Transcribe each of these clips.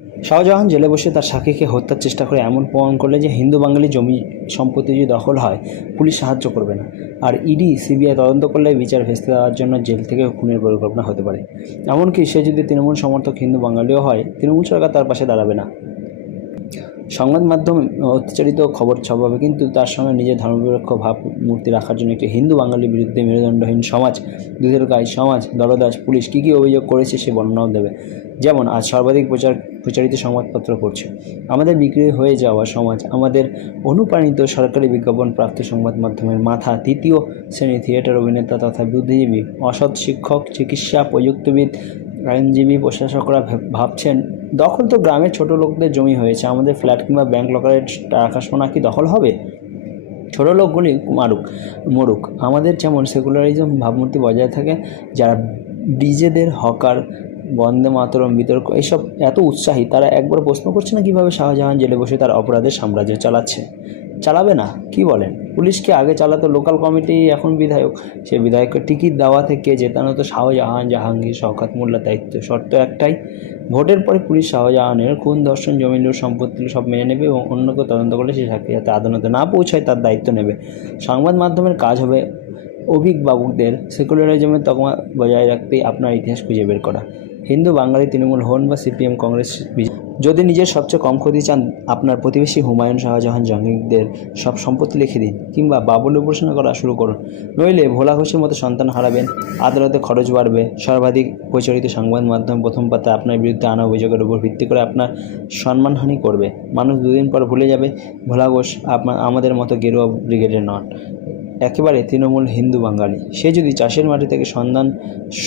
শাহজাহান জেলে বসে তার সাক্ষীকে হত্যার চেষ্টা করে এমন প্রমাণ করলে যে হিন্দু বাঙালি জমি সম্পত্তি যদি দখল হয় পুলিশ সাহায্য করবে না, আর ইডি সিবিআই তদন্ত করলে বিচার ভেস্তে দেওয়ার জন্য জেল থেকে খুনের পরিকল্পনা হতে পারে। এমনকি সে যদি তৃণমূল সমর্থক হিন্দু বাঙালিও হয়, তৃণমূল সরকার তার পাশে দাঁড়াবে না। সংবাদ মাধ্যম অত্যাচারিত খবর ছাপাবে, কিন্তু তার সঙ্গে নিজের ধর্মনিরপেক্ষ ভাবমূর্তি রাখার জন্য একটি হিন্দু বাঙালির বিরুদ্ধে মেরুদণ্ডহীন সমাজ, দুধের গায়ে সমাজ, দলদাস পুলিশ কী কী অভিযোগ করেছে সে বর্ণনাও দেবে। যেমন আজ সর্বাধিক প্রচারিত সংবাদপত্র পড়ছে আমাদের বিক্রি হয়ে যাওয়া সমাজ, আমাদের অনুপ্রাণিত সরকারি বিজ্ঞাপন প্রাপ্ত সংবাদ মাধ্যমের মাথা, তৃতীয় শ্রেণী থিয়েটার অভিনেতা তথা বুদ্ধিজীবী, অসৎ শিক্ষক, চিকিৎসা প্রযুক্তিবিদ, আইনজীবী, প্রশাসকরা ভাবছেন দখল তো গ্রামের ছোট লোকদের জমি হয়েছে, আমাদের ফ্ল্যাট কিংবা ব্যাংক লকারের টাকা সোনা কি দখল হবে? ছোটো লোকগুলি মরুক, আমাদের যেমন সেকুলারিজম ভাবমূর্তি বজায় থাকে। যারা ডিজেদের হকার, বন্দে মাতরম বিতর্ক এইসব এত উৎসাহী, তারা একবার প্রশ্ন করছে না কীভাবে শাহজাহান জেলে বসে তার অপরাধের সাম্রাজ্য চালাবে না? কি বলেন? পুলিশকে আগে চালাতো লোকাল কমিটি, এখন বিধায়ক। সে বিধায়ককে টিকিট দেওয়া থেকে জেতানো তো শাহজাহান, জাহাঙ্গীর, শওকত মোল্লার দায়িত্ব। শর্ত একটাই, ভোটের পরে পুলিশ শাহজাহানের খুন, ধর্ষণ, জমি লুট, সম্পত্তি সব মেনে নেবে এবং অন্য কেউ তদন্ত করলে সে সাক্ষী যাতে আদালতে না পৌঁছায় তার দায়িত্ব নেবে। সংবাদ মাধ্যমের কাজ হবে অভিভাবকদের সেকুলারিজমের তকমা বজায় রাখতেই আপনার ইতিহাস খুঁজে বের করা। হিন্দু বাঙালি তৃণমূল হন বা সিপিএম, কংগ্রেস, যদি নিজের সবচেয়ে কম ক্ষতি চান, আপনার প্রতিবেশী হুমায়ুন, শাহজাহান, জাহাঙ্গীরদের সব সম্পত্তি লিখে দিন, কিংবা বাবুলের উপাসনা করা শুরু করুন। নইলে ভোলা ঘোষের মতো সন্তান হারাবেন, আদালতে খরচ বাড়বে, সর্বাধিক প্রচারিত সংবাদ মাধ্যম প্রথম পাতায় আপনার বিরুদ্ধে আনা অভিযোগের উপর ভিত্তি করে আপনার সম্মানহানি করবে। মানুষ দুদিন পর ভুলে যাবে ভোলা ঘোষ আমাদের মতো গেরুয়া ব্রিগেডের নন, একেবারে তৃণমূল হিন্দু বাঙালি। সে যদি চাষের মাটি থেকে সন্ধান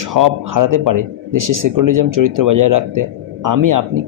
সব হারাতে পারে দেশের সেকুলারিজম চরিত্র বজায় রাখতে, আপনি